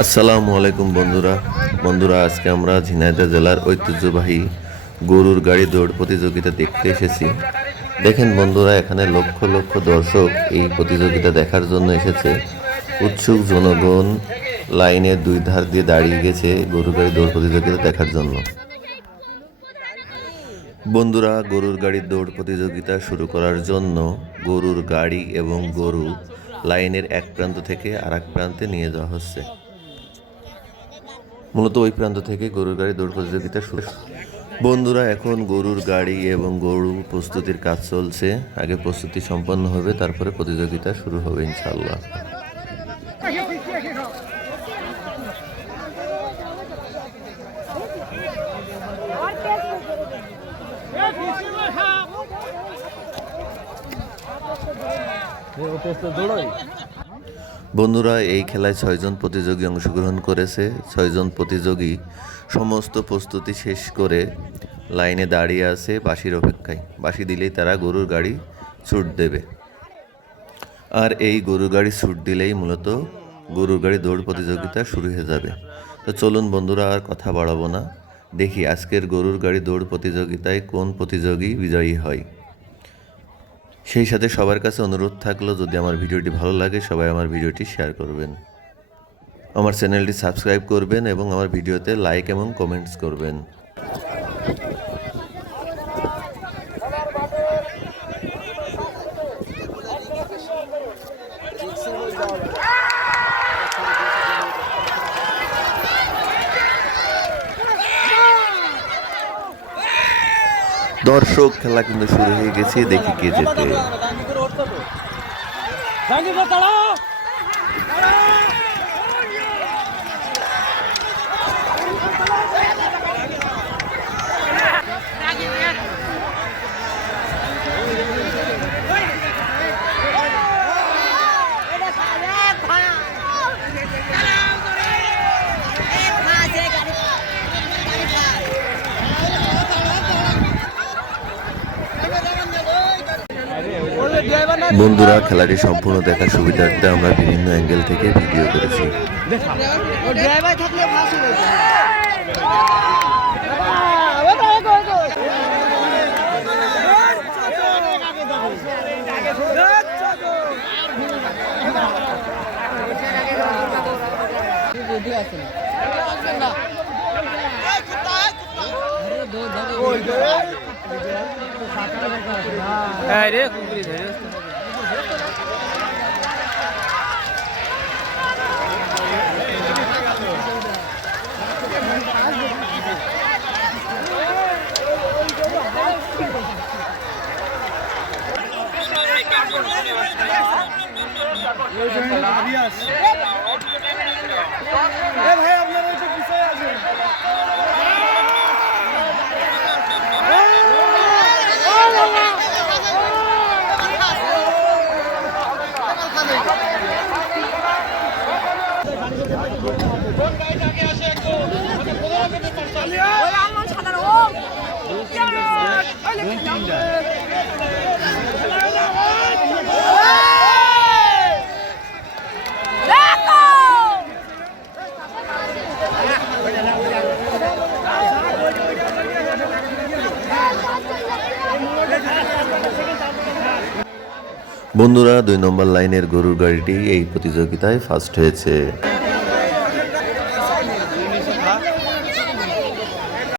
আসসালামু আলাইকুম বন্ধুরা আজকে আমরা ঝিনাইদহ জেলার ঐতিহ্যবাহী গরুর গাড়ি দৌড় প্রতিযোগিতা দেখতে এসেছি। দেখেন বন্ধুরা, এখানে লক্ষ লক্ষ দর্শক এই প্রতিযোগিতা দেখার জন্য এসেছে। উৎসুক জনগণ লাইনের দুই ধার দিয়ে দাঁড়িয়ে গেছে গরুর গাড়ি দৌড় প্রতিযোগিতা দেখার জন্য। বন্ধুরা, গরুর গাড়ির দৌড় প্রতিযোগিতা শুরু করার জন্য গরুর গাড়ি এবং গরু লাইনের এক প্রান্ত থেকে আরেক প্রান্তে নিয়ে যাওয়া হচ্ছে। মূলত ওই প্রান্ত থেকে গরুর গাড়ি দৌড় প্রতিযোগিতা শুরু। বন্ধুরা, এখন গরুর গাড়ি এবং গরু প্রস্তুতির কাজ চলছে। আগে প্রস্তুতি সম্পন্ন হবে, তারপরে প্রতিযোগিতা শুরু হবে ইনশাআল্লাহ। বন্ধুরা, এই খেলায় 6 জন প্রতিযোগী অংশগ্রহণ করেছে। 6 জন প্রতিযোগী সমস্ত প্রস্তুতি শেষ করে লাইনে দাঁড়িয়ে আছে বাঁশির অপেক্ষায়। বাঁশি দিলেই তারা গরুর গাড়ি ছুট দেবে। আর এই গরুর গাড়ি ছুট দিলেই মূলত গরুর গাড়ি দৌড় প্রতিযোগিতা শুরু হয়ে যাবে। তো চলুন বন্ধুরা, আর কথা বাড়াবো না, দেখি আজকের গরুর গাড়ি দৌড় প্রতিযোগিতায় কোন প্রতিযোগী বিজয়ী হয়। সেই সাথে সবার কাছে অনুরোধ থাকলো, যদি আমার ভিডিওটি ভালো লাগে সবাই আমার ভিডিওটি শেয়ার করবেন, আমার চ্যানেলটি সাবস্ক্রাইব করবেন এবং আমার ভিডিওতে লাইক এবং কমেন্টস করবেন। দর্শক, খেলা কিন্তু শুরু হয়ে গেছে, দেখি কে জেতে। বন্ধুরা, খেলাটি সম্পূর্ণ দেখার সুবিধার্থে আমরা বিভিন্ন অ্যাঙ্গেল থেকে ভিডিও করেছি। বন্ধুরা, 2 নম্বর লাইনের গরুর গাড়িটি এই প্রতিযোগিতায় ফার্স্ট হয়েছে।